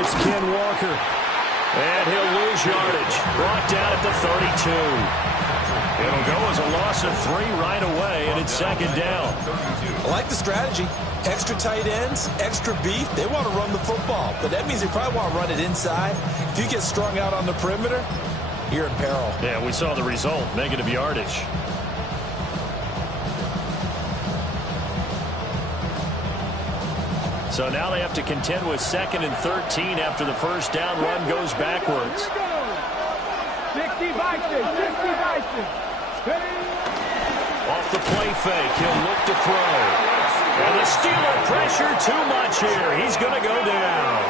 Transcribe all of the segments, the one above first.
It's Ken Walker. And he'll lose yardage. Brought down at the 32. It'll go as a loss of 3 right away, and it's second down. I like the strategy. Extra tight ends, extra beef. They want to run the football, but that means they probably want to run it inside. If you get strung out on the perimeter, you're in peril. Yeah, we saw the result, negative yardage. So now they have to contend with 2nd and 13 after the first down run goes backwards. 60 Vikings, 60 Vikings. Off the play fake, he'll look to throw. And the Steeler pressure too much here. He's going to go down.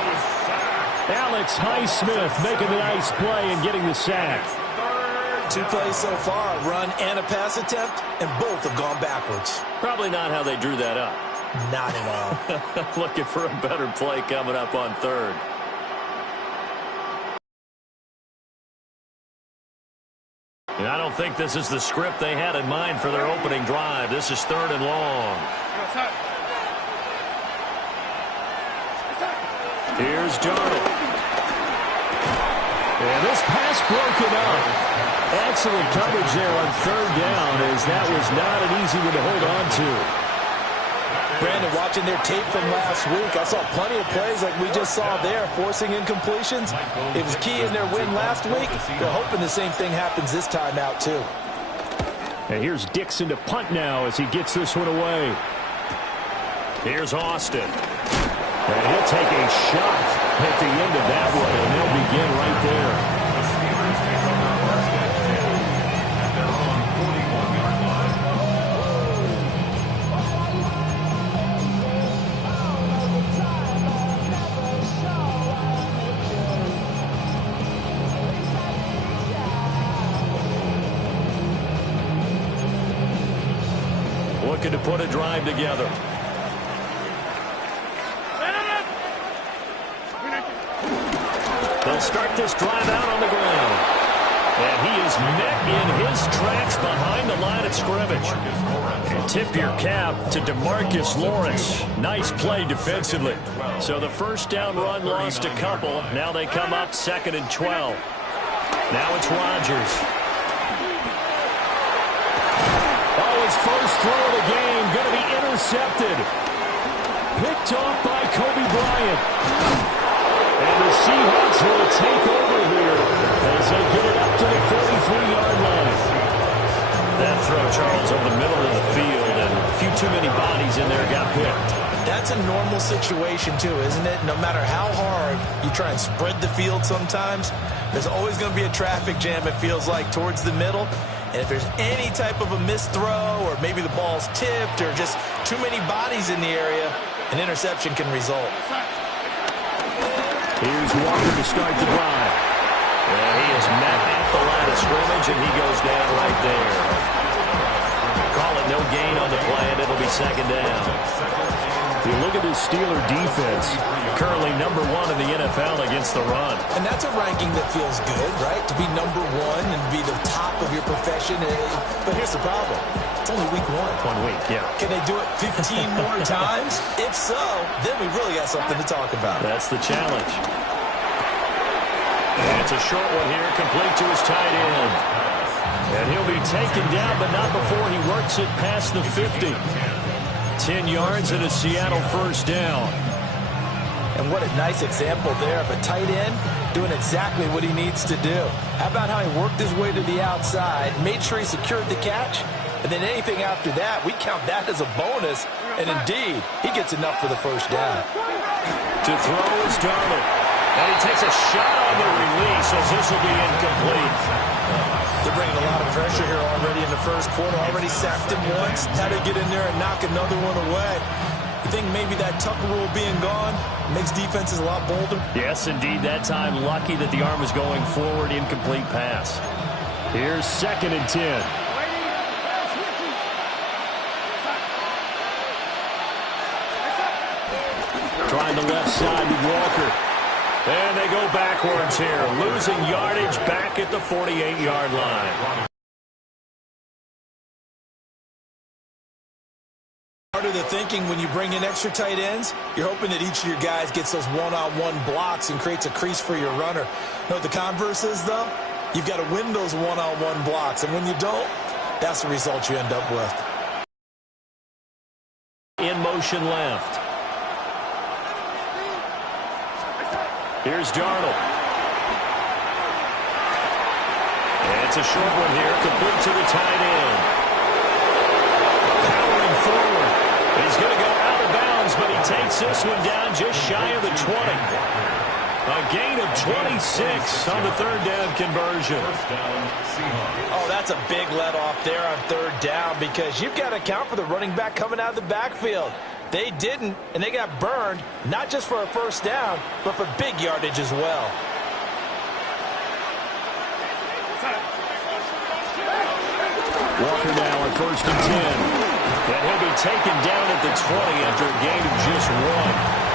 Alex Highsmith making a nice play and getting the sack. 2 plays so far, a run and a pass attempt, and both have gone backwards. Probably not how they drew that up. Not at all. Looking for a better play coming up on 3rd. And I don't think this is the script they had in mind for their opening drive. This is 3rd and long. Here's Darnold. And this pass broken up. Excellent coverage there on 3rd down, as that was not an easy one to hold on to. Brandon, watching their tape from last week, I saw plenty of plays like we just saw there, forcing incompletions. It was key in their win last week. They're hoping the same thing happens this time out, too. And here's Dixon to punt now as he gets this one away. Here's Austin. And he'll take a shot at the end of that one, and they'll begin right there. Looking to put a drive together. They'll start this drive out on the ground. And he is met in his tracks behind the line of scrimmage. And tip your cap to DeMarcus Lawrence. Nice play defensively. So the first down run lost a couple. Now they come up 2nd and 12. Now it's Rodgers. His first throw of the game going to be intercepted. Picked off by Kobe Bryant. And the Seahawks will take over here as they get it up to the 43-yard line. That throw, Charles, over the middle of the field, and a few too many bodies in there got picked. That's a normal situation, too, isn't it? No matter how hard you try and spread the field sometimes, there's always going to be a traffic jam, it feels like, towards the middle. And if there's any type of a missed throw or maybe the ball's tipped or just too many bodies in the area, an interception can result. Here's Walker to start the drive. And he is met at the line of scrimmage, and he goes down right there. Call it no gain on the play, and it'll be 2nd down. You look at this Steeler defense, currently number 1 in the NFL against the run. And that's a ranking that feels good, right? To be number 1 and be the top of your profession. But here's the problem. It's only week 1. 1 week, yeah. Can they do it 15 more times? If so, then we really got something to talk about. That's the challenge. And it's a short one here, complete to his tight end. And he'll be taken down, but not before he works it past the 50. 10 yards and a Seattle first down. And what a nice example there of a tight end doing exactly what he needs to do. How about how he worked his way to the outside, made sure he secured the catch, and then anything after that, we count that as a bonus. And indeed, he gets enough for the first down. To throw is Darnold. And he takes a shot on the release as this will be incomplete. They're bringing a lot of pressure here already in the first quarter. Already sacked him once. Had to get in there and knock another one away. You think maybe that Tucker rule being gone makes defenses a lot bolder? Yes, indeed. That time, lucky that the arm was going forward. Incomplete pass. Here's 2nd and 10. Trying the left side with Walker. And they go backwards here, losing yardage back at the 48-yard line. of the thinking when you bring in extra tight ends. You're hoping that each of your guys gets those one-on-one blocks and creates a crease for your runner. You know what the converse is, though? You've got to win those one-on-one blocks, and when you don't, that's the result you end up with. In motion left. Here's Darnold. And it's a short one here, complete to the tight end. Powering forward. He's going to go out of bounds, but he takes this one down just shy of the 20. A gain of 26 on the third down conversion. Oh, that's a big let off there on third down because you've got to account for the running back coming out of the backfield. They didn't, and they got burned, not just for a first down, but for big yardage as well. Walker now on 1st and 10. And he'll be taken down at the 20 after a gain of just 1.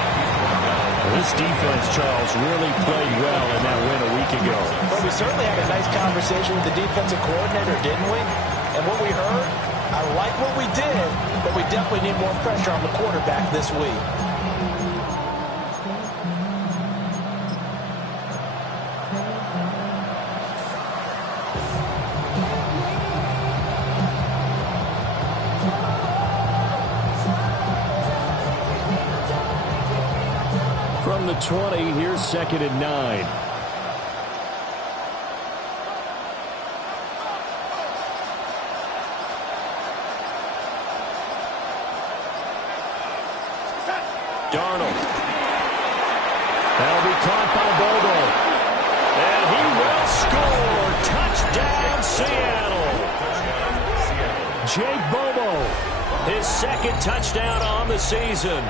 This defense, Charles, really played well in that win a week ago. Well, we certainly had a nice conversation with the defensive coordinator, didn't we? And what we heard, I like what we did, but we definitely need more pressure on the quarterback this week. From the 20, here's 2nd and 9. Darnold. That'll be caught by Bobo. And he will score. Touchdown, Seattle. Jake Bobo, his 2nd touchdown on the season.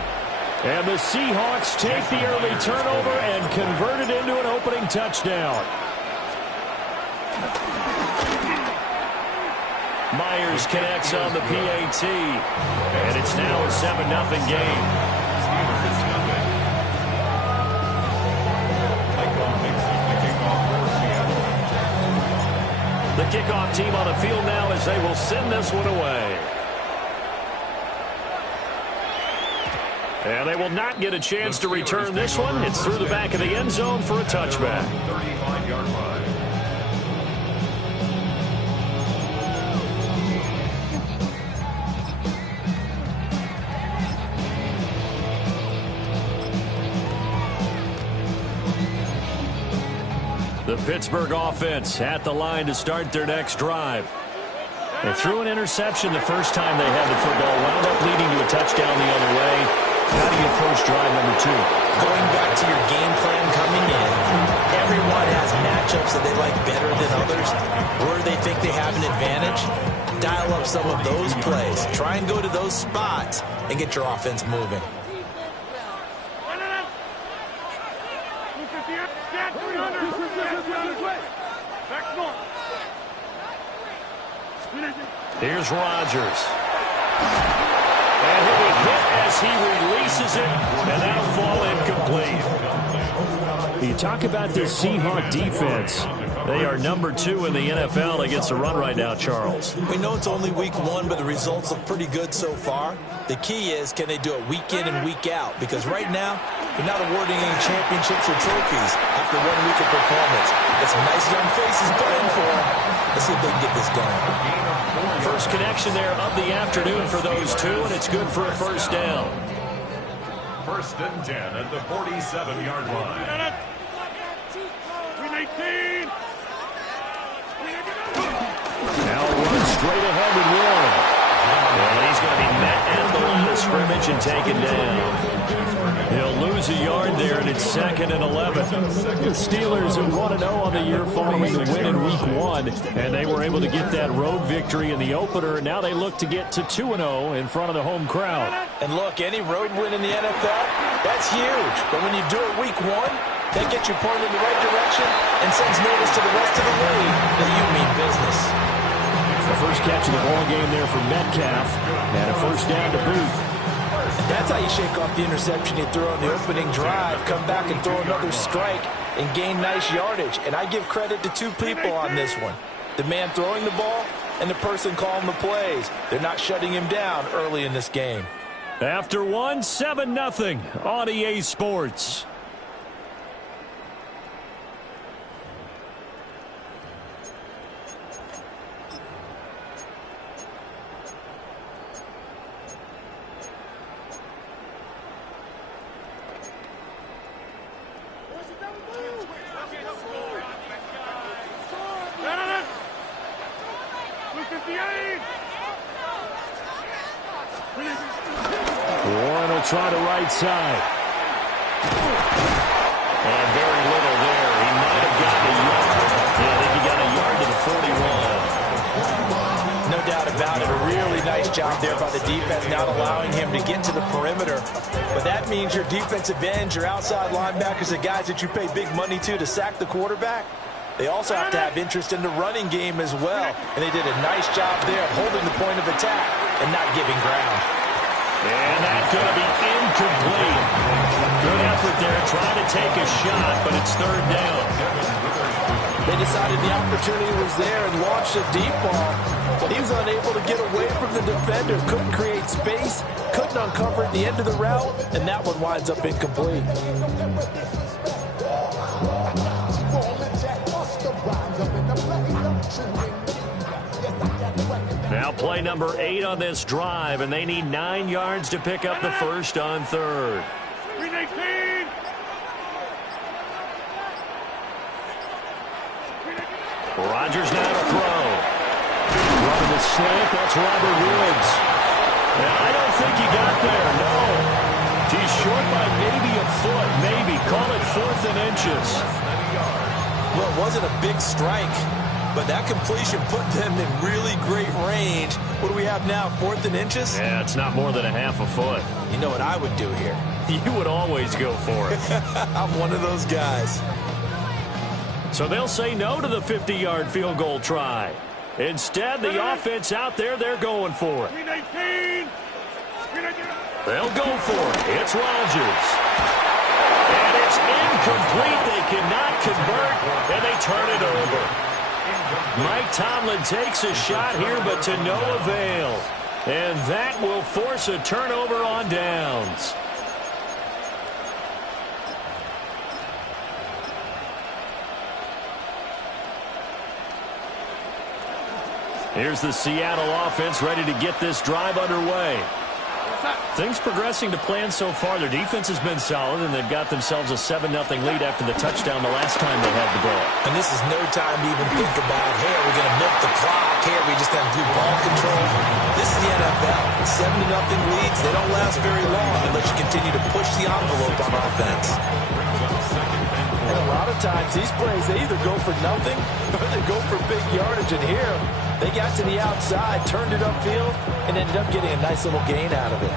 And the Seahawks take the early turnover and convert it into an opening touchdown. Myers connects on the PAT. And it's now a 7-0 game. The kickoff team on the field now as they will send this one away. And they will not get a chance to return this one. It's through the back of the end zone for a touchback. 35-yard line. The Pittsburgh offense at the line to start their next drive. They threw an interception the first time they had the football, wound up leading to a touchdown the other way. How do you approach drive number 2? Going back to your game plan coming in, everyone has matchups that they like better than others. Where they think they have an advantage, dial up some of those plays. Try and go to those spots and get your offense moving. Here's Rodgers. And he'll be hit as he releases it, and that'll fall incomplete. You talk about this Seahawk defense. They are number 2 in the NFL against the run right now, Charles. We know it's only week 1, but the results look pretty good so far. The key is, can they do it week in and week out? Because right now, they're not awarding any championships or trophies after 1 week of performance. Got some nice young faces playing for them. Let's see if they can get this going. First connection there of the afternoon for those two, and it's good for a first down. 1st and 10 at the 47-yard line. Now run straight ahead with Warren. And he's going to be met at the line of scrimmage and taken down. He'll lose a yard there, and it's 2nd and 11. The Steelers are 1-0 on the year following the win in Week 1, and they were able to get that road victory in the opener. Now they look to get to 2-0 in front of the home crowd. And look, any road win in the NFL, that's huge. But when you do it Week 1, that gets you pointed in the right direction and sends notice to the rest of the league that you mean business. The first catch of the ball game there for Metcalf, and a first down to boot. That's how you shake off the interception you threw on the opening drive, come back and throw another strike and gain nice yardage. And I give credit to 2 people on this one. The man throwing the ball and the person calling the plays. They're not shutting him down early in this game. After one, 7-0 on EA Sports. Warren will try the right side. And very little there. He might have gotten a yard. Yeah, I think he got a yard to the 41. No doubt about it. A really nice job there by the defense, not allowing him to get to the perimeter. But that means your defensive ends, your outside linebackers, the guys that you pay big money to sack the quarterback, they also have to have interest in the running game as well. And they did a nice job there of holding the point of attack and not giving ground. And that's going to be incomplete. Good effort there, trying to take a shot, but it's third down. They decided the opportunity was there and launched a deep ball, but he was unable to get away from the defender, couldn't create space, couldn't uncover at the end of the route, and that one winds up incomplete. Now play number 8 on this drive, and they need 9 yards to pick up the first on third. Rodgers now to throw. Running the slant, that's Robert Woods. And I don't think he got there, no. He's short by maybe a foot, maybe. Call it 4th and inches. Well, it wasn't a big strike, but that completion put them in really great range. What do we have now, 4th and inches? Yeah, it's not more than a half a foot. You know what I would do here? You would always go for it. I'm one of those guys. So they'll say no to the 50-yard field goal try. Instead, the offense out there, they're going for it. They'll go for it. It's Rodgers. And it's incomplete. They cannot convert, and they turn it over. Mike Tomlin takes a shot here, but to no avail. And that will force a turnover on downs. Here's the Seattle offense ready to get this drive underway. Things progressing to plan so far. Their defense has been solid, and they've got themselves a 7-0 lead after the touchdown the last time they had the ball. And this is no time to even think about, hey, are we going to milk the clock? Hey, are we just going to do ball control? This is the NFL. 7-0 leads, they don't last very long unless you continue to push the envelope on offense. And a lot of times, these plays, they either go for nothing or they go for big yardage. And here, they got to the outside, turned it upfield, and ended up getting a nice little gain out of it.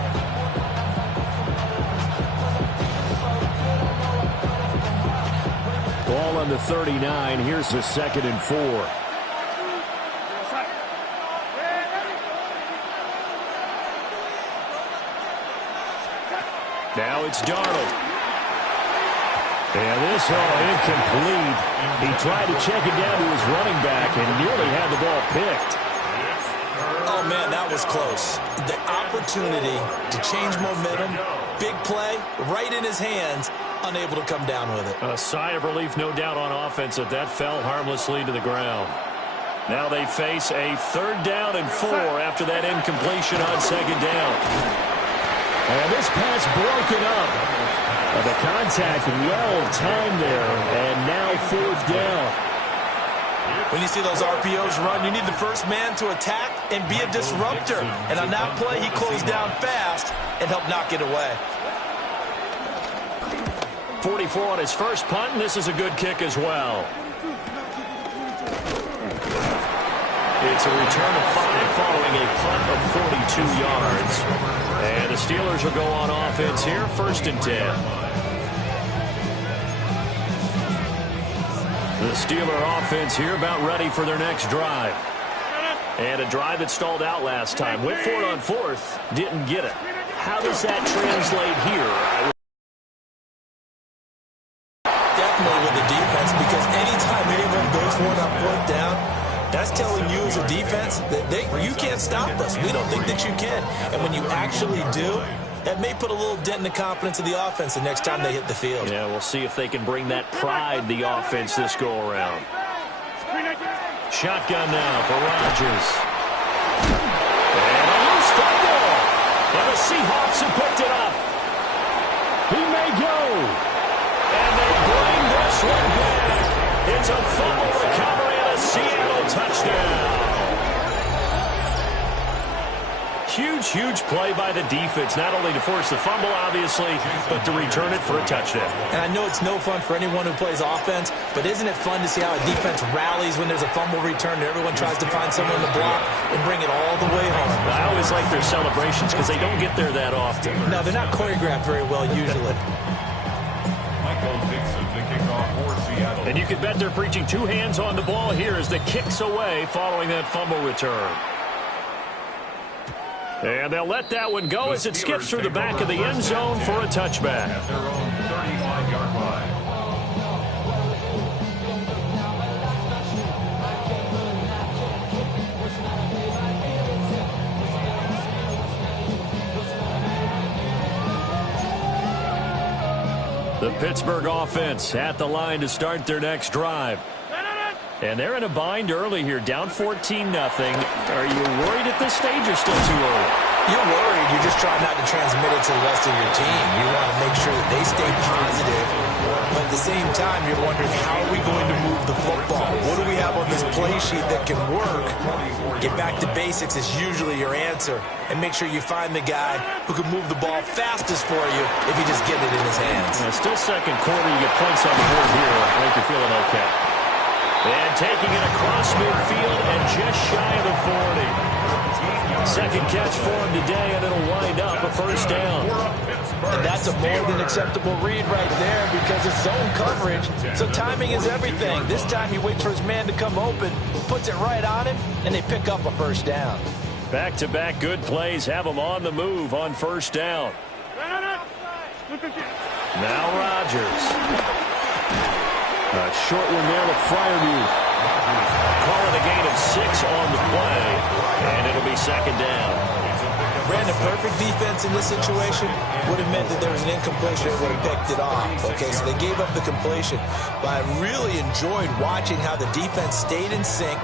Ball on the 39. Here's the 2nd and 4. Now it's Darnold. And this incomplete. He tried to check it down to his running back and nearly had the ball picked. Oh, man, that was close. The opportunity to change momentum, big play, right in his hands, unable to come down with it. A sigh of relief, no doubt, on offense that that fell harmlessly to the ground. Now they face a 3rd down and 4 after that incompletion on 2nd down. And this pass broken up. The contact well timed there, and now 4th down. When you see those RPOs run, you need the first man to attack and be a disruptor. And on that play, he closed down fast and helped knock it away. 44 on his first punt, and this is a good kick as well. It's a return of 5 following a punt of 42 yards. And the Steelers will go on offense here, 1st and 10. The Steeler offense here about ready for their next drive. And a drive that stalled out last time. Went for it on 4th, didn't get it. How does that translate here? Definitely with the defense, because anytime anyone goes for it on 4th down, that's telling you as a defense that you can't stop us. We don't think that you can. And when you actually do, That may put a little dent in the confidence of the offense the next time they hit the field. Yeah, we'll see if they can bring that pride, the offense, this go-around. Shotgun now for Rodgers. And a loose football. And the Seahawks have picked it up. He may go. And they bring this one back. It's a fumble recovery and a Seattle touchdown. Huge play by the defense, not only to force the fumble, obviously, but to return it for a touchdown. And I know it's no fun for anyone who plays offense, but isn't it fun to see how a defense rallies when there's a fumble return and everyone tries to find someone to block and bring it all the way home? I always like their celebrations because they don't get there that often. No, they're not choreographed very well usually. And you can bet they're preaching two hands on the ball here as the kick's away following that fumble return. And they'll let that one go as it skips through the back of the end zone for a touchback. The Pittsburgh offense at the line to start their next drive. And they're in a bind early here, down 14-0. Are you worried at this stage or still too early? You're worried. You're just trying not to transmit it to the rest of your team. You want to make sure that they stay positive. But at the same time, you're wondering, how are we going to move the football? What do we have on this play sheet that can work? Get back to basics is usually your answer. And make sure you find the guy who can move the ball fastest for you if you just get it in his hands. Still second quarter. You get points on the board here. I think you're feeling okay. And taking it across midfield and just shy of the 40. Second catch for him today, and it'll wind up a first down. And that's a more than acceptable read right there because it's zone coverage, so timing is everything. This time he waits for his man to come open, puts it right on him, and they pick up a first down. Back-to-back good plays have them on the move on first down. Now Rodgers. A short one there to Freiermuth. Calling a gain of 6 on the play, and it'll be second down. Ran a perfect defense in this situation. Would have meant that there was an incompletion that would have picked it off. Okay, so they gave up the completion. But I really enjoyed watching how the defense stayed in sync,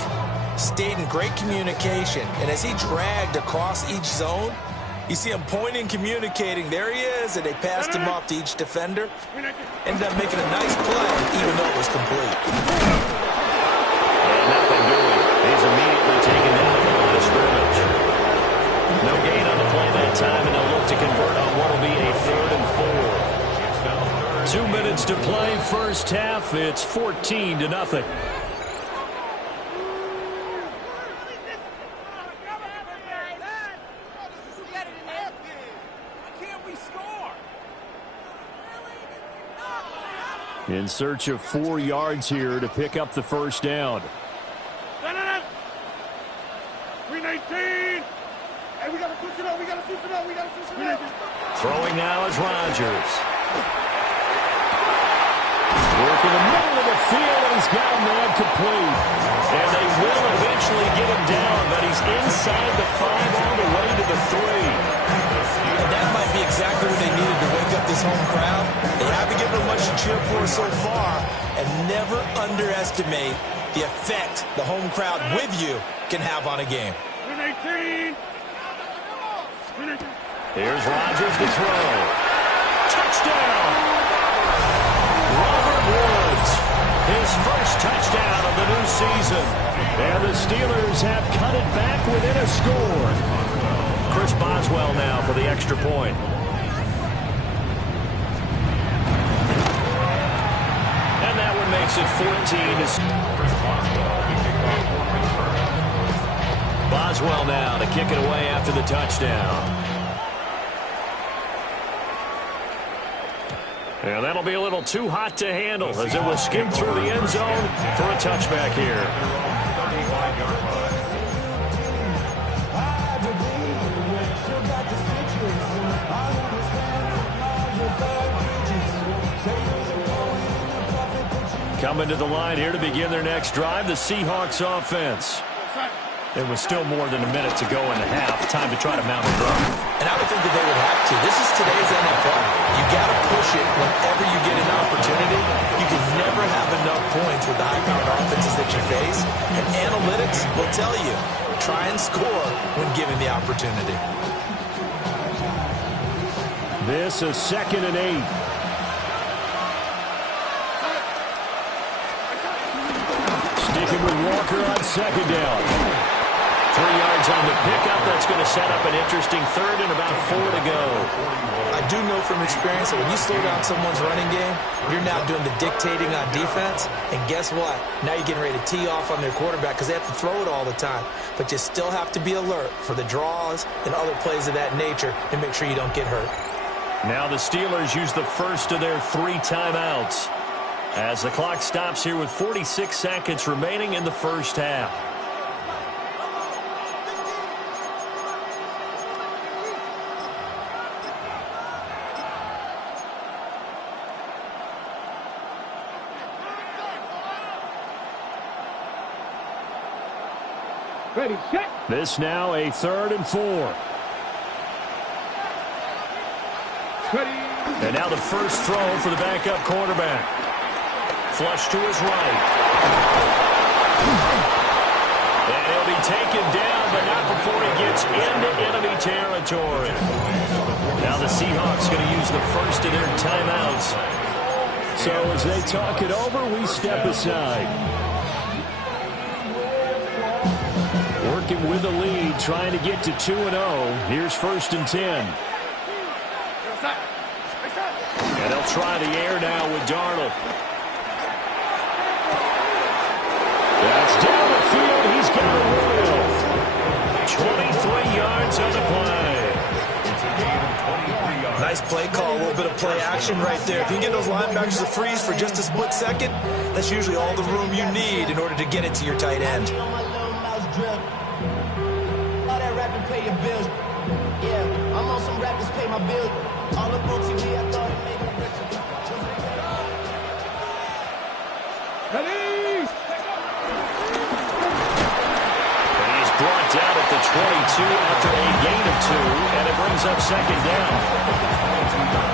stayed in great communication, and as he dragged across each zone, you see him pointing, communicating. There he is, and they passed him off to each defender. Ended up making a nice play, even though it was complete. And nothing doing. He's immediately taken down at the line of scrimmage. No gain on the play that time, and they'll look to convert on what will be a 3rd and 4. 2 minutes to play, first half. It's 14-0. In search of 4 yards here to pick up the first down. 319. Hey, we got to switch it up. We got to switch it up. We got to switch it up. Throwing now is Rodgers. Working the middle of the field, and he's got him man complete. And they will eventually get him down, but he's inside the 5 all the way to the 3. And that might be exactly what they needed to wake up this home crowd. They haven't given them much to cheer for so far, and never underestimate the effect the home crowd with you can have on a game. 319. Here's Rodgers to throw. Touchdown! Robert Woods, his first touchdown of the new season. And the Steelers have cut it back within a score. Chris Boswell now for the extra point. And that one makes it 14. Boswell now to kick it away after the touchdown. And that'll be a little too hot to handle as it was skimmed through the end zone for a touchback here. Coming to the line here to begin their next drive, the Seahawks offense. There was still more than a minute to go in the half. Time to try to mount a drive. And I would think that they would have to. This is today's NFL. You got to push it whenever you get an opportunity. You can never have enough points with the high-powered offenses that you face. And analytics will tell you, try and score when given the opportunity. This is 2nd and 8. Sticking with Walker on 2nd down. 3 yards on the pickup. That's going to set up an interesting 3rd and about 4 to go. I do know from experience that when you slow down someone's running game, you're now doing the dictating on defense. And guess what? Now you're getting ready to tee off on their quarterback because they have to throw it all the time. But you still have to be alert for the draws and other plays of that nature and make sure you don't get hurt. Now the Steelers use the first of their 3 timeouts as the clock stops here with 46 seconds remaining in the first half. Ready, set. This now a 3rd and 4. Ready. And now the first throw for the backup quarterback. Flush to his right. And he'll be taken down, but not before he gets into enemy territory. Now the Seahawks going to use the first of their timeouts. So as they talk it over, we step aside. Working with the lead, trying to get to 2-0. Here's 1st and 10. And they'll try the air now with Darnold. That's down the field. He's got a wheel. 23 yards on the play. Nice play call, a little bit of play action right there. If you can get those linebackers to freeze for just a split second, that's usually all the room you need in order to get it to your tight end. All that rapping pay your bills. Yeah, I'm on some rappers pay my bills. All the books TV, I thought it made me richer. Ready. And he's brought down at the 22 after a gain of 2, and it brings up 2nd down.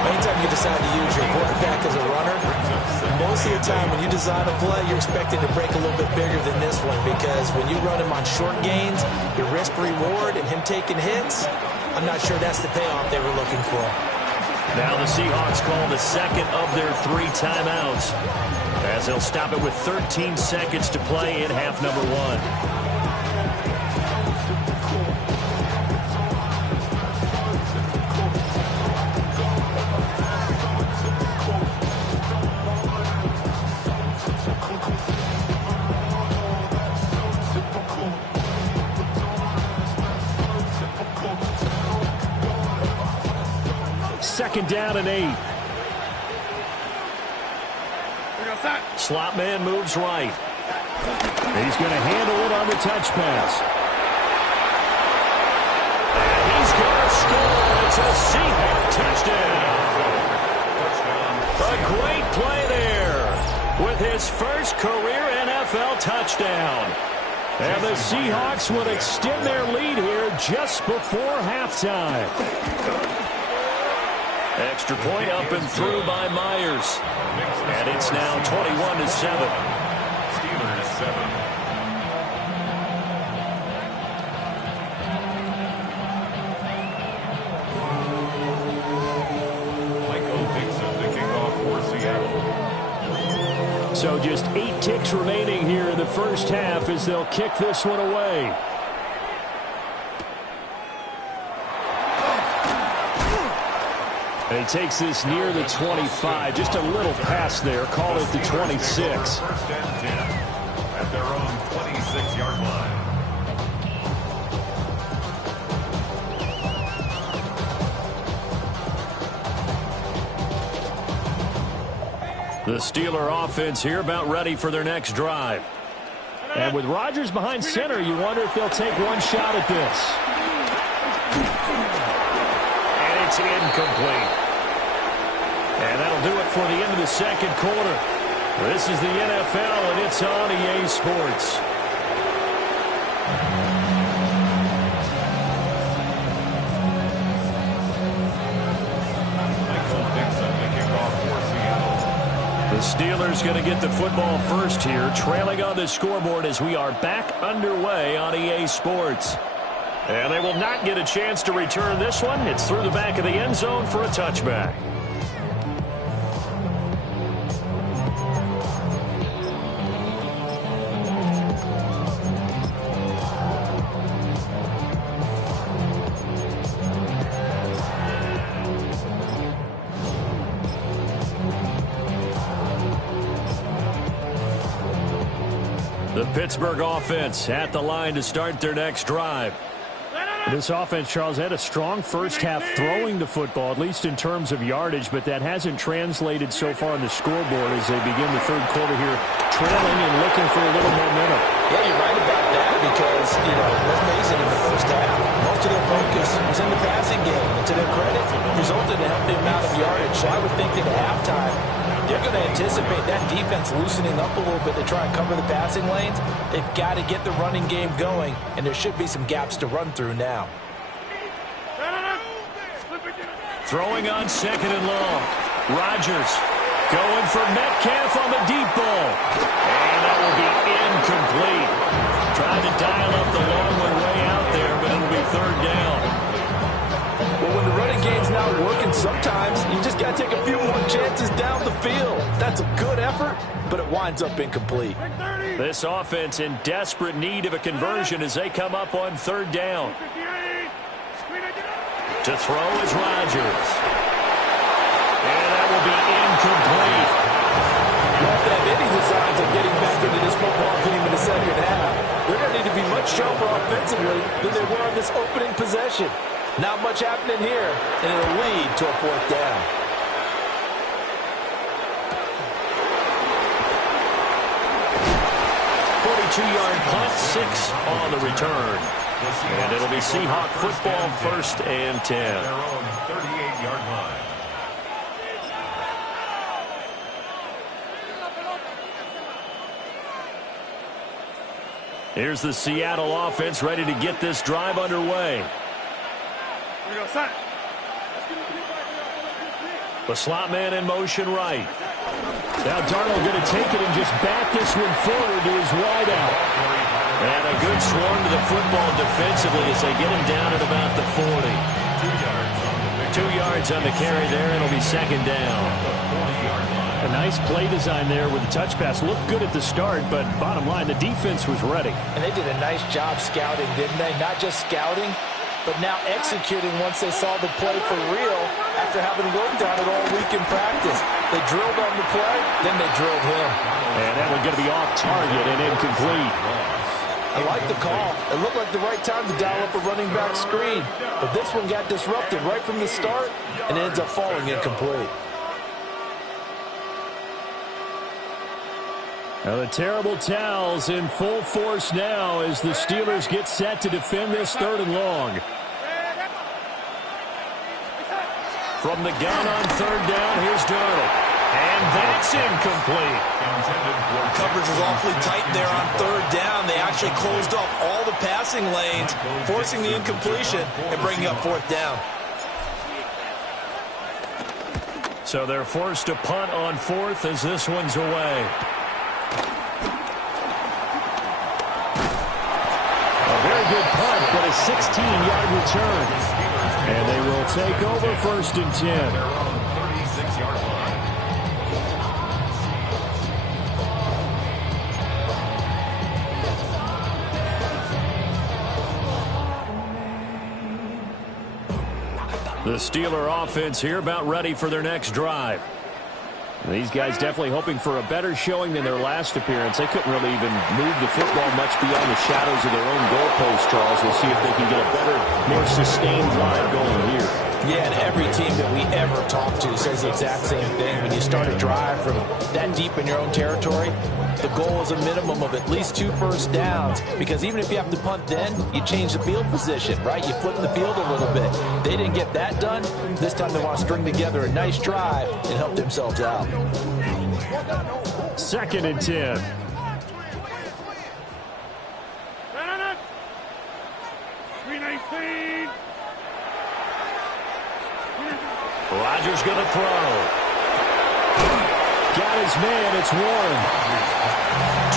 Anytime you decide to use your quarterback as a runner, most of the time when you design a play, you're expected to break a little bit bigger than this one because when you run him on short gains, your risk-reward and him taking hits, I'm not sure that's the payoff they were looking for. Now the Seahawks call the second of their 3 timeouts as they'll stop it with 13 seconds to play in half number 1. Second down and 8. Slot man moves right. He's going to handle it on the touch pass. And he's going to score. It's a Seahawk touchdown. A great play there with his first career NFL touchdown. And the Seahawks will extend their lead here just before halftime. Extra point up and through by Myers. And it's now 21-7. Steelers 7. Michael Dixon, the kickoff for Seattle. So just 8 ticks remaining here in the first half as they'll kick this one away. And he takes this near the 25. Just a little pass there. Call it the 26. First and 10 at their own 26-yard line. The Steeler offense here about ready for their next drive. And with Rodgers behind center, you wonder if they'll take one shot at this. And it's incomplete. And that'll do it for the end of the second quarter. This is the NFL, and it's on EA Sports. Steelers going to get the football first here, trailing on the scoreboard as we are back underway on EA Sports. And they will not get a chance to return this one. It's through the back of the end zone for a touchback. The Pittsburgh offense at the line to start their next drive. This offense, Charles, had a strong first half throwing the football, at least in terms of yardage, but that hasn't translated so far on the scoreboard as they begin the third quarter here, trailing and looking for a little momentum. Yeah, you're right about that because, let's face it, in the first half, most of their focus was in the passing game. And to their credit, resulted in a healthy amount of yardage. So I would think that at halftime, they're going to anticipate that defense loosening up a little bit to try and cover the passing lanes. They've got to get the running game going, and there should be some gaps to run through now. Throwing on second and long. Rodgers going for Metcalf on the deep ball. And that will be incomplete. Trying to dial up the long one way out there, but it'll be third down. Well, when the running game's not working, sometimes you just got to take a few more chances down the field. That's a good effort, but it winds up incomplete. This offense in desperate need of a conversion as they come up on third down. To throw is Rodgers. And that will be incomplete. Well, if they have any designs of getting back into this football team in the second half, they're going to need to be much sharper offensively than they were on this opening possession. Not much happening here, and it'll lead to a fourth down. Two-yard punt, 6 on the return. And it'll be Seahawk football, first and 10. Their own 38-yard line. Here's the Seattle offense ready to get this drive underway. The slot man in motion right. Now Darnold going to take it and just back this one forward to his wideout. And a good swarm to the football defensively as they get him down at about the 40. 2 yards on the carry there, and it'll be second down. A nice play design there with the touch pass. Looked good at the start, but bottom line, the defense was ready. And they did a nice job scouting, didn't they? Not just scouting, but now executing once they saw the play for real after having worked on it all week in practice. They drilled on the play, then they drilled him. And that one going to be off target and incomplete. I like the call. It looked like the right time to dial up a running back screen. But this one got disrupted right from the start and ends up falling incomplete. Now the terrible towels in full force now as the Steelers get set to defend this third and long. From the gun on third down, here's Darnold. And that's incomplete. Coverage was awfully tight there on third down. They actually closed off all the passing lanes, forcing the incompletion and bringing up fourth down. So they're forced to punt on fourth as this one's away. A very good punt, but a 16-yard return. And they will take over first and 10. Their own 36-yard line. The Steeler offense here about ready for their next drive. These guys definitely hoping for a better showing than their last appearance. They couldn't really even move the football much beyond the shadows of their own goalpost, Charles. We'll see if they can get a better, more sustained drive going here. Yeah, and every team that we ever talk to says the exact same thing. When you start a drive from that deep in your own territory, the goal is a minimum of at least 2 first downs. Because even if you have to punt then, you change the field position, right? You flip the field a little bit. They didn't get that done. This time they want to string together a nice drive and help themselves out. Second and 10. Rodgers going to throw. Got his man. It's Warren.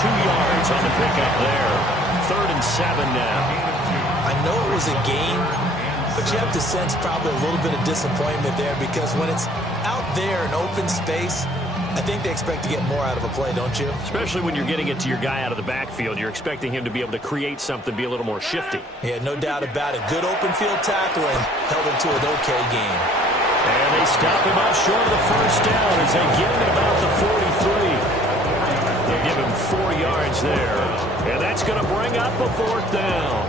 2 yards on the pickup there. 3rd and 7 now. I know it was a gain, but you have to sense probably a little bit of disappointment there because when it's out there in open space, I think they expect to get more out of a play, don't you? Especially when you're getting it to your guy out of the backfield. You're expecting him to be able to create something, be a little more shifty. Yeah, no doubt about it. Good open field tackling held him to an okay game. And they stop him up short of the first down as they get him at about the 43. They give him 4 yards there. And that's going to bring up a 4th down.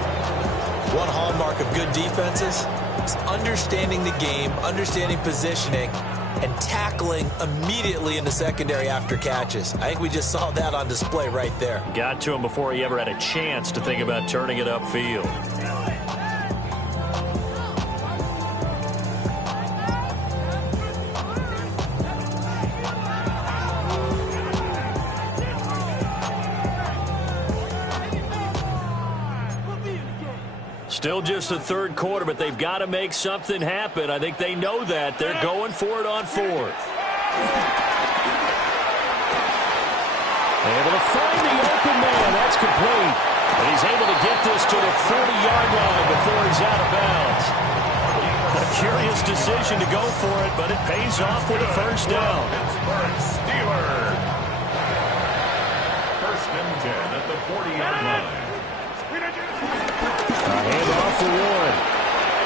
One hallmark of good defenses is understanding the game, understanding positioning, and tackling immediately in the secondary after catches. I think we just saw that on display right there. Got to him before he ever had a chance to think about turning it upfield. Still just the 3rd quarter, but they've got to make something happen. I think they know that. They're going for it on 4th. Able to find the open man. That's complete. And he's able to get this to the 40-yard line before he's out of bounds. A curious decision to go for it, but it pays off with a 1st down. Pittsburgh Steelers. 1st and 10 at the 40-yard line. Handoff for Warren.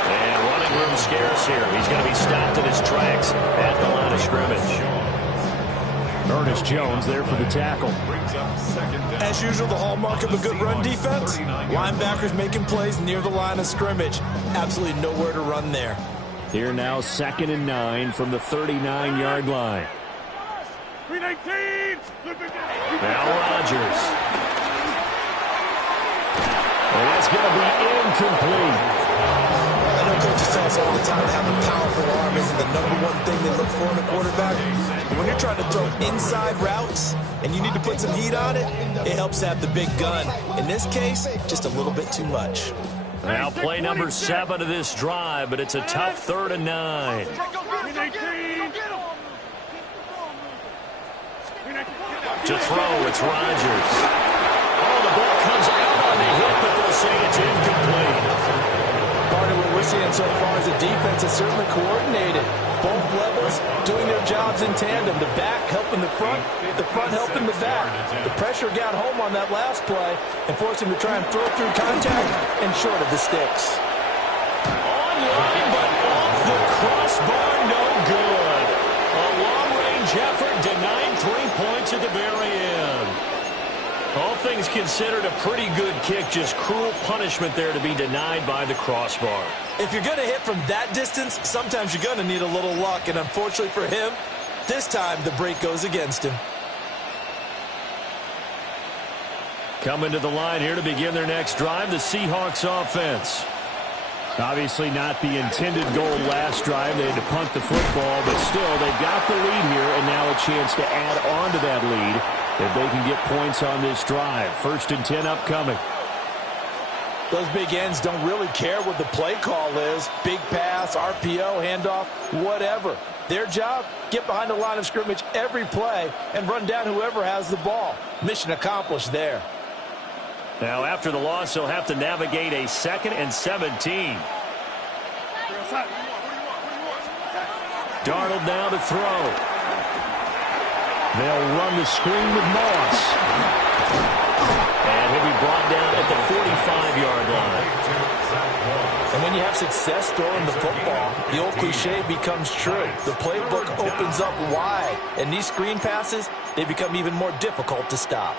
And running room scarce here. He's going to be stopped in his tracks at the line of scrimmage. Ernest Jones there for the tackle. As usual, the hallmark of a good run defense, linebackers making plays near the line of scrimmage. Absolutely nowhere to run there. Here now 2nd and 9 from the 39-yard line. Now Rodgers. And that's going to be incomplete. I know coaches tell us all the time having a powerful arm isn't the #1 thing they look for in a quarterback. When you're trying to throw inside routes and you need to put some heat on it, it helps to have the big gun. In this case, just a little bit too much. Now play number 7 of this drive, but it's a tough 3rd and 9. To throw, it's Rodgers. Oh, the ball comes out on the hit, but they'll say it's incomplete. Part of what we're seeing so far is the defense is certainly coordinated. Both levels doing their jobs in tandem. The back helping the front helping the back. The pressure got home on that last play and forced him to try and throw through contact and short of the sticks. Online, but off the crossbar, no good. A long-range effort denying 3 points at the very end. All things considered, a pretty good kick. Just cruel punishment there to be denied by the crossbar. If you're going to hit from that distance, sometimes you're going to need a little luck. And unfortunately for him, this time the break goes against him. Coming to the line here to begin their next drive, the Seahawks offense. Obviously not the intended goal last drive. They had to punt the football, but still they've got the lead here and now a chance to add on to that lead if they can get points on this drive. 1st and 10 upcoming. Those big ends don't really care what the play call is. Big pass, RPO, handoff, whatever. Their job, get behind the line of scrimmage every play and run down whoever has the ball. Mission accomplished there. Now, after the loss, they'll have to navigate a 2nd and 17. Darnold now to throw. They'll run the screen with Moss. And he'll be brought down at the 45-yard line. And when you have success throwing the football, the old cliche becomes true. The playbook opens up wide. And these screen passes, they become even more difficult to stop.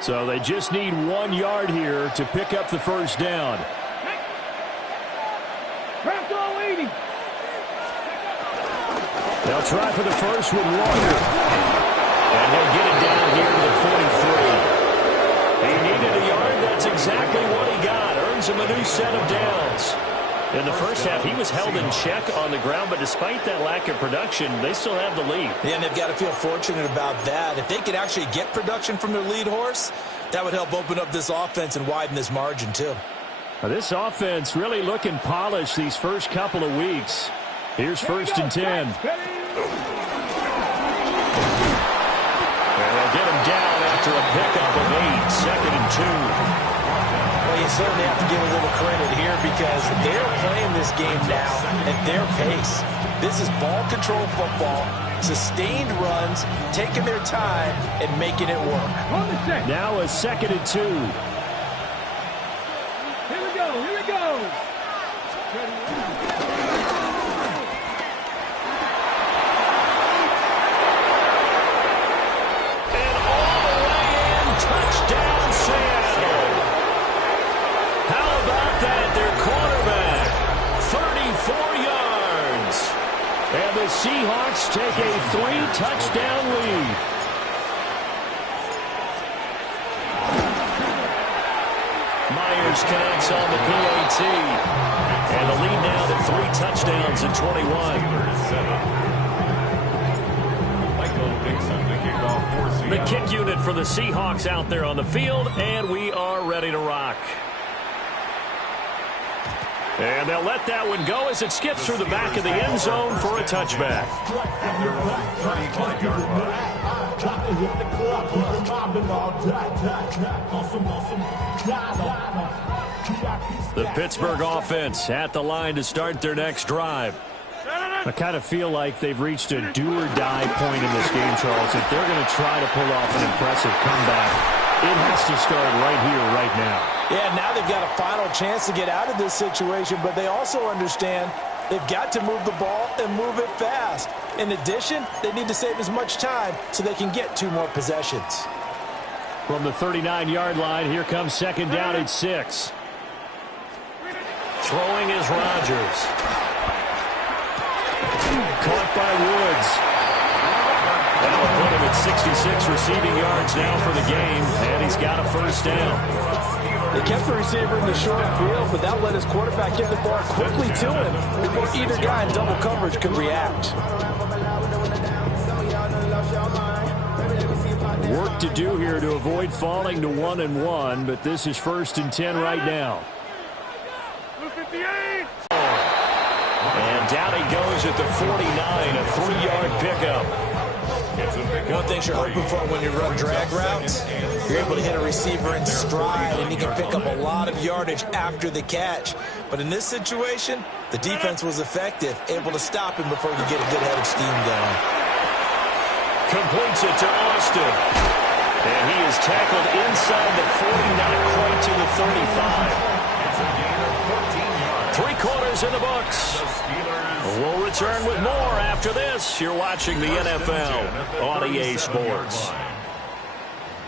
So they just need 1 yard here to pick up the 1st down. They'll try for the first with Walker. And they'll get it down here to the 43. He needed a yard. That's exactly what he got. Earns him a new set of downs. In the first half, he was held in check on the ground, but despite that lack of production, they still have the lead. Yeah, and they've got to feel fortunate about that. If they could actually get production from their lead horse, that would help open up this offense and widen this margin, too. Now, this offense really looking polished these first couple of weeks. Here's 1st and 10. And they'll get him down after a pickup of 8, 2nd and 2. Well, you certainly have to give a little credit here because they're playing this game now at their pace. This is ball control football, sustained runs, taking their time and making it work. Now a 2nd and 2. Here we go. Here we go. And all the way in, touchdown Seattle. How about that? Their quarterback, 34 yards. And the Seahawks take a 3-touchdown lead. Myers connects on the PAT. And the lead now to 3 touchdowns in 21. Michael Dixon, the kickoff for Seattle. The kick unit for the Seahawks out there on the field, and we are ready to rock. And they'll let that one go as it skips through the back of the end zone for a touchback. The Pittsburgh offense at the line to start their next drive. I kind of feel like they've reached a do-or-die point in this game, Charles. If they're going to try to pull off an impressive comeback, it has to start right here, right now. Yeah, now they've got a final chance to get out of this situation, but they also understand they've got to move the ball and move it fast. In addition, they need to save as much time so they can get 2 more possessions. From the 39-yard line, here comes 2nd down at 6. Throwing is Rodgers. Caught by Woods. That'll put him at 66 receiving yards now for the game, and he's got a 1st down. They kept the receiver in the short field, but that let his quarterback get the ball quickly to him before either guy in double coverage could react. Work to do here to avoid falling to 1-1, but this is 1st and 10 right now. And down he goes at the 49, a 3-yard pickup. One of the things you're hoping for when you run drag routes, you're able to hit a receiver in stride, and he can pick up a lot of yardage after the catch. But in this situation, the defense was effective, able to stop him before he could get a good head of steam going. Completes it to Austin. And he is tackled inside the 40, not quite to the 35. 3 quarters in the books. We'll return with more after this. You're watching the NFL on EA Sports.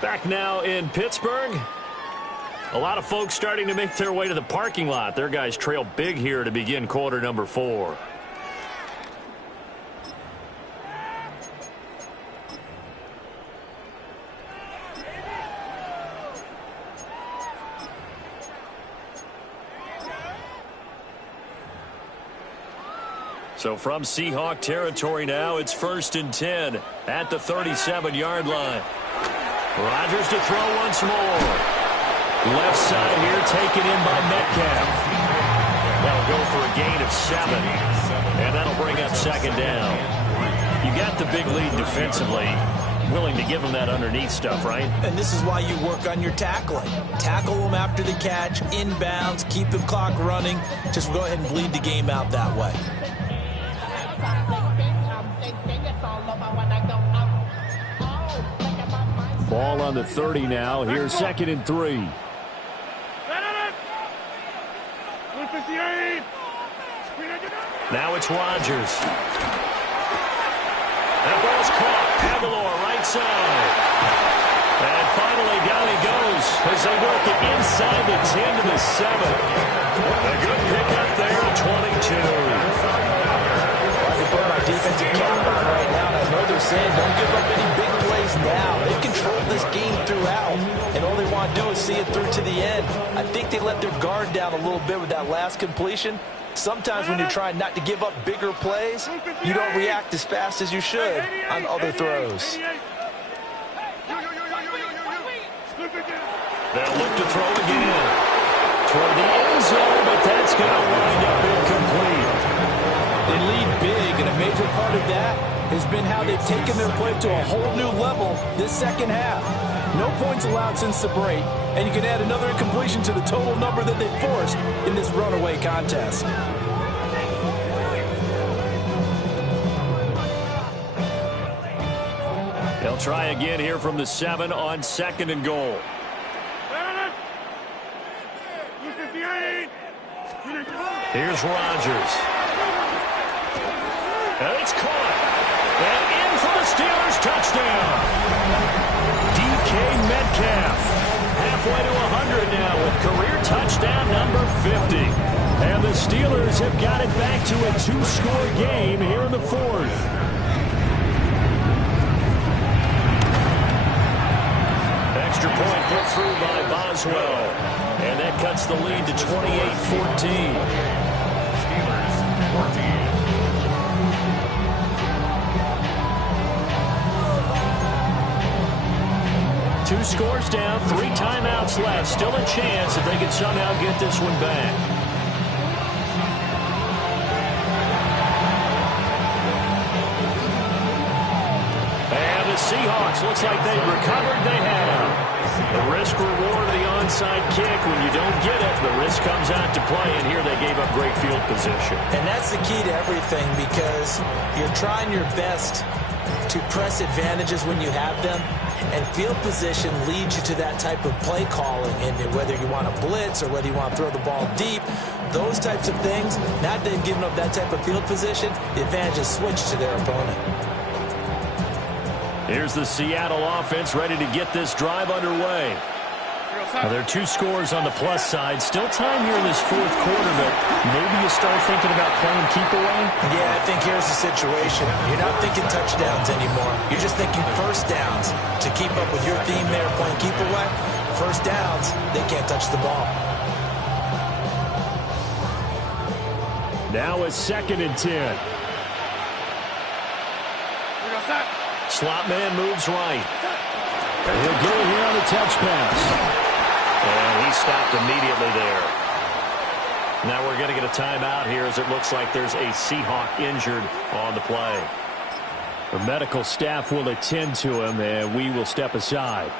Back now in Pittsburgh. A lot of folks starting to make their way to the parking lot. Their guys trail big here to begin quarter number 4. So from Seahawk territory now, it's 1st and 10 at the 37-yard line. Rodgers to throw once more. Left side here taken in by Metcalf. That'll go for a gain of 7. And that'll bring up 2nd down. You got the big lead defensively. Willing to give them that underneath stuff, right? And this is why you work on your tackling. Tackle them after the catch, inbounds, keep the clock running. Just go ahead and bleed the game out that way. Ball on the 30 now. Here's 2nd and 3. Now it's Rodgers. That ball's caught. Aguilar right side. And finally down he goes as they work it inside the 10 to the 7. A good pickup there at 22. Put our defensive cap on right now. I know they're saying don't give up any big plays now. They've controlled this game throughout, and all they want to do is see it through to the end. I think they let their guard down a little bit with that last completion. Sometimes when you're trying not to give up bigger plays, you don't react as fast as you should on other throws. They'll look to throw again. Toward the end going to wind up incomplete. They lead big, and a major part of that has been how they've taken their play to a whole new level this second half. No points allowed since the break, and you can add another incompletion to the total number that they forced in this runaway contest. They'll try again here from the 7 on 2nd and goal. Here's Rodgers. And it's caught. And in for the Steelers touchdown. DK Metcalf. Halfway to 100 now with career touchdown number 50. And the Steelers have got it back to a 2-score game here in the 4th. Extra point put through by Boswell. And that cuts the lead to 28-14. Steelers 14. Two scores down, 3 timeouts left. Still a chance if they can somehow get this one back. And the Seahawks, looks like they've recovered. They have. The risk reward of the onside kick. When you don't get it, the risk comes out to play. And here they gave up great field position. And that's the key to everything, because you're trying your best to press advantages when you have them. And field position leads you to that type of play calling. And whether you want to blitz or whether you want to throw the ball deep, those types of things, now that they've given up that type of field position, the advantage is switched to their opponent. Here's the Seattle offense ready to get this drive underway. Now, there are 2 scores on the plus side. Still time here in this 4th quarter, but maybe you start thinking about playing keep away? Yeah, I think here's the situation. You're not thinking touchdowns anymore. You're just thinking first downs. To keep up with your theme there, playing keep away, first downs, they can't touch the ball. Now it's 2nd and 10. Slot man moves right. He'll get it here on the touch pass. And he stopped immediately there. Now we're going to get a timeout here as it looks like there's a Seahawk injured on the play. The medical staff will attend to him, and we will step aside.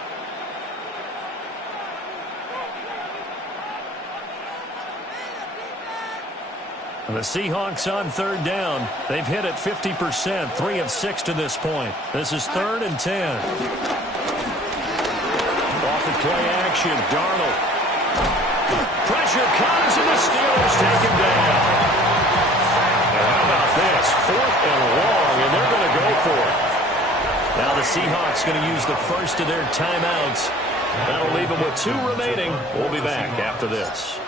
The Seahawks on 3rd down. They've hit it 50%, 3 of 6 to this point. This is 3rd and 10. Off of play action, Darnold. Pressure comes, and the Steelers take him down. And how about this? 4th and long, and they're going to go for it. Now the Seahawks going to use the first of their timeouts. That'll leave them with 2 remaining. We'll be back after this.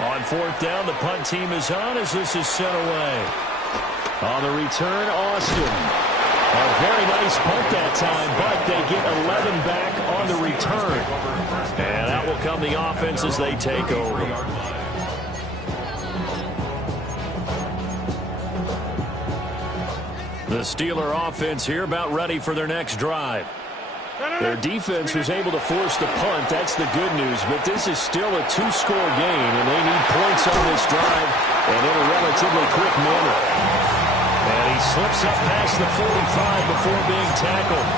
On 4th down, the punt team is on as this is sent away. On the return, Austin. A very nice punt that time, but they get 11 back on the return. And that will come the offense as they take over. The Steeler offense here about ready for their next drive. Their defense was able to force the punt. That's the good news. But this is still a 2-score game, and they need points on this drive and in a relatively quick manner. And he slips up past the 45 before being tackled.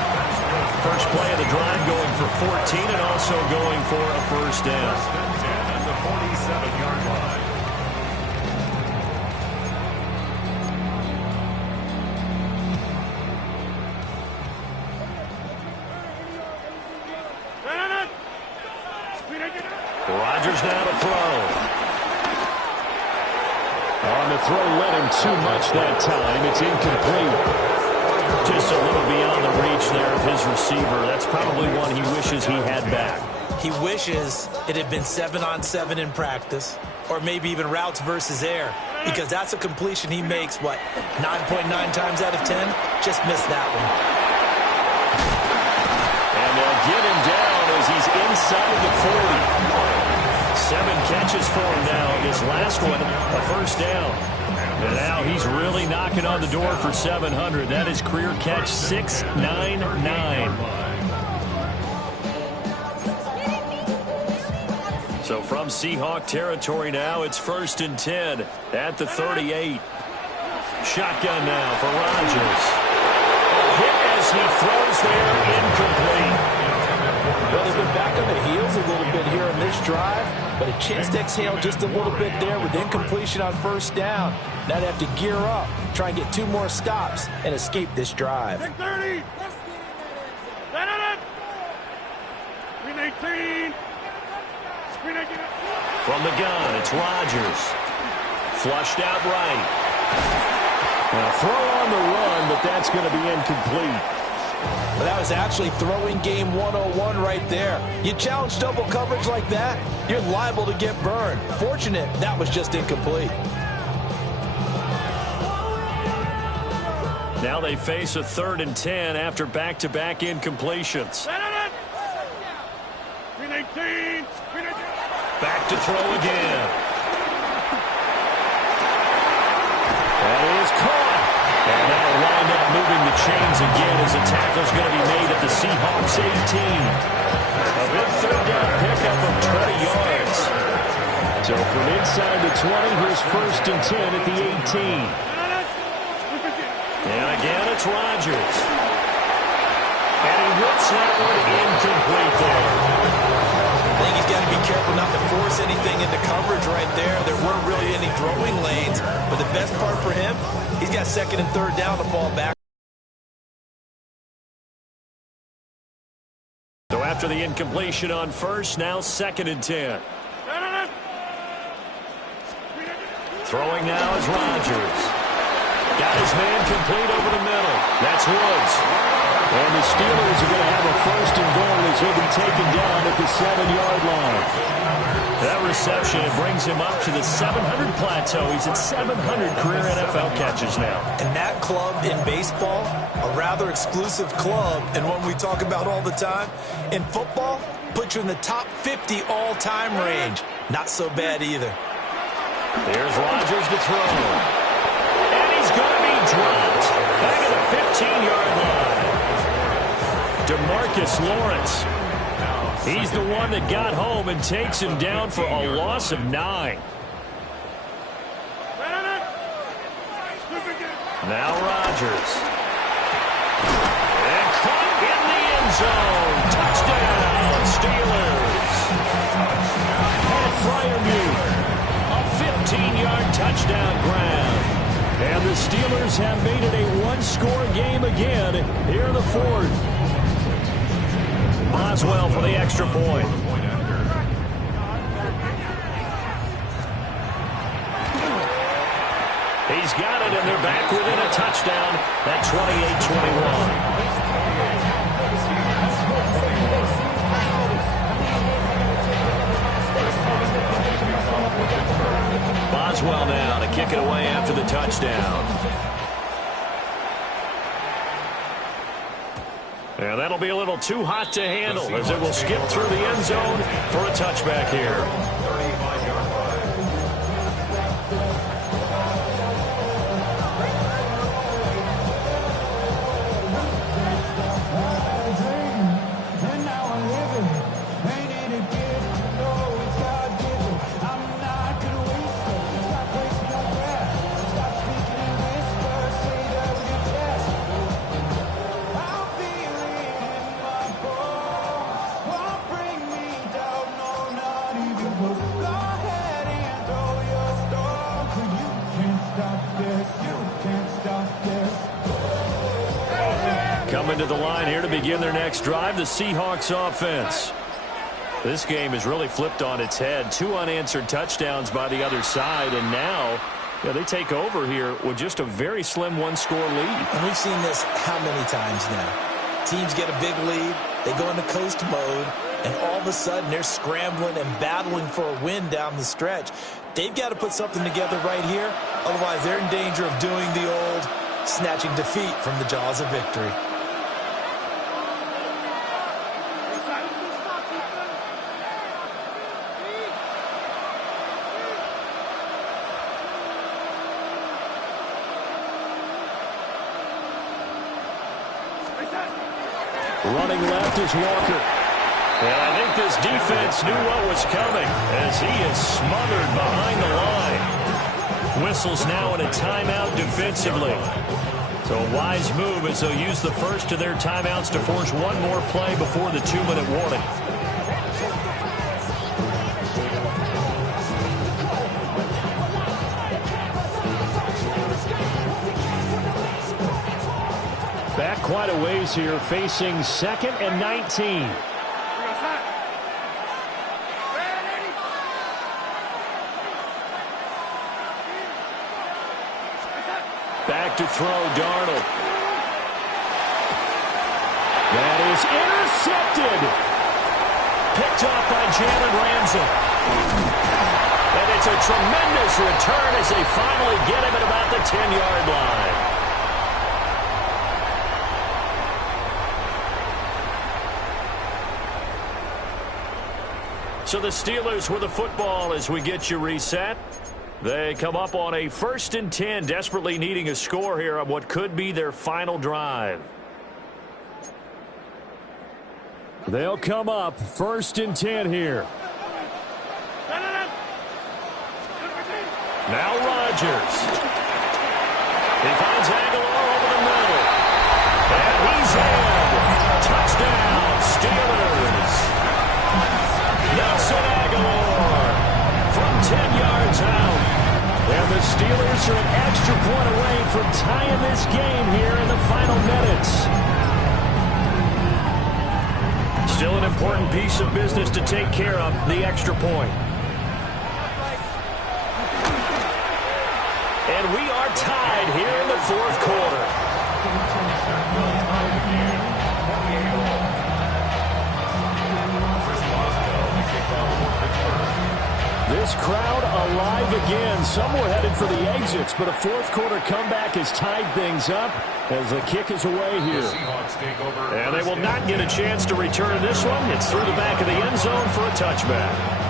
First play of the drive going for 14 and also going for a first down. 10 at the 47-yard line. Rodgers now to throw. On the throw, led him too much that time. It's incomplete. Just a little beyond the reach there of his receiver. That's probably one he wishes he had back. He wishes it had been 7-on-7 in practice, or maybe even routes versus air, because that's a completion he makes, 9.9 times out of 10? Just missed that one. And they'll get him down as he's inside the 40. 7 catches for him now. His last one, a first down. And now he's really knocking on the door for 700. That is career catch 699. So from Seahawk territory now, it's 1st and 10 at the 38. Shotgun now for Rodgers. Hit as he throws there, incomplete. Well, they've been back on the heels a little bit here on this drive, but a chance to exhale just a little bit there with incompletion on 1st down. Now they have to gear up, try and get 2 more stops, and escape this drive. 30. Screen 18. Screen 18. From the gun, it's Rodgers. Flushed out right. Now throw on the run, but that's going to be incomplete. Well, that was actually throwing game 101 right there. You challenge double coverage like that, you're liable to get burned. Fortunate that was just incomplete. Now they face a 3rd and 10 after back-to-back incompletions. Screen 18. Back to throw again. That is caught. And that'll wind up moving the chains again as a tackle's going to be made at the Seahawks 18. A big 3rd down pickup of 20 yards. So from inside the 20, here's 1st and 10 at the 18. And again, it's Rodgers. And he whips that one incomplete there. I think he's got to be careful not to force anything into coverage right there. There weren't really any throwing lanes, but the best part for him, he's got 2nd and 3rd down to fall back. So after the incompletion on 1st, now 2nd and 10. Throwing now is Rodgers. Got his man complete over the middle. That's Woods. And the Steelers are going to have a 1st and goal as he'll be taken down at the 7-yard line. That reception, it brings him up to the 700 plateau. He's at 700 career NFL catches now. And that club in baseball, a rather exclusive club, and one we talk about all the time. In football, put you in the top 50 all-time range. Not so bad either. There's Rodgers to throw. And he's going to be dropped back at the 15-yard line. DeMarcus Lawrence. He's the one that got home and takes him down for a loss of 9. Now Rodgers. And caught in the end zone. Touchdown, Steelers. Pat Freiermuth. A 15-yard touchdown grab. And the Steelers have made it a one-score game again here in the 4th. Boswell for the extra point. He's got it, and they're back within a touchdown at 28-21. Boswell now to kick it away after the touchdown. And that'll be a little too hot to handle as it will skip through the end zone for a touchback here. Coming to the line here to begin their next drive, the Seahawks offense. This game has really flipped on its head. 2 unanswered touchdowns by the other side, and now they take over here with just a very slim one-score lead. And we've seen this how many times now? Teams get a big lead, they go into coast mode, and all of a sudden they're scrambling and battling for a win down the stretch. They've got to put something together right here, otherwise they're in danger of doing the old snatching defeat from the jaws of victory. Running left is Walker. And I think this defense knew what was coming as he is smothered behind the line. Whistles now in a timeout defensively. So a wise move as they'll use the first of their timeouts to force one more play before the 2-minute warning. Back quite a ways here, facing 2nd and 19. Back to throw, Darnold. That is intercepted. Picked off by Jalen Ramsey. And it's a tremendous return as they finally get him at about the 10-yard line. So the Steelers with the football as we get you reset. They come up on a 1st and 10, desperately needing a score here on what could be their final drive. They'll come up 1st and 10 here. Now Rodgers. He finds Aguilar over the middle. And he's in. Touchdown, Steelers. Nelson Aguilar from 10 yards out. And the Steelers are an extra point away from tying this game here in the final minutes. Still an important piece of business to take care of, the extra point. And we are tied here in the 4th quarter. This crowd alive again. Some were headed for the exits, but a 4th quarter comeback has tied things up as the kick is away here. And they will not get a chance to return this one. It's through the back of the end zone for a touchback.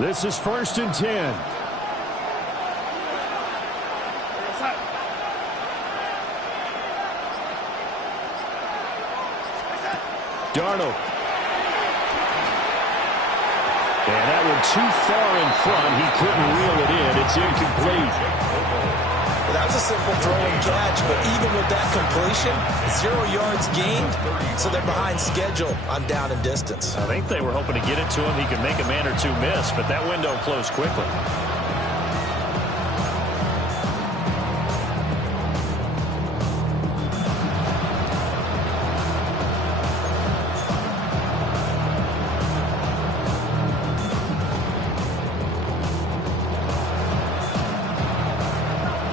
This is 1st and 10. Darnold. And that one too far in front. He couldn't reel it in. It's incomplete. Well, that was a simple throw and catch, but even with that completion, 0 yards gained, so they're behind schedule on down and distance. I think they were hoping to get it to him. He could make a man or two miss, but that window closed quickly.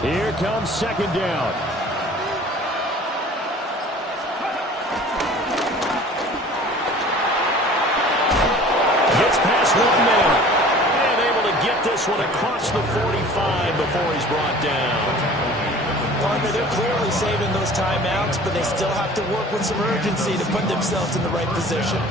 Here comes 2nd down. Gets past one man. And able to get this one across the 45 before he's brought down. Partner, they're clearly saving those timeouts, but they still have to work with some urgency to put themselves in the right position.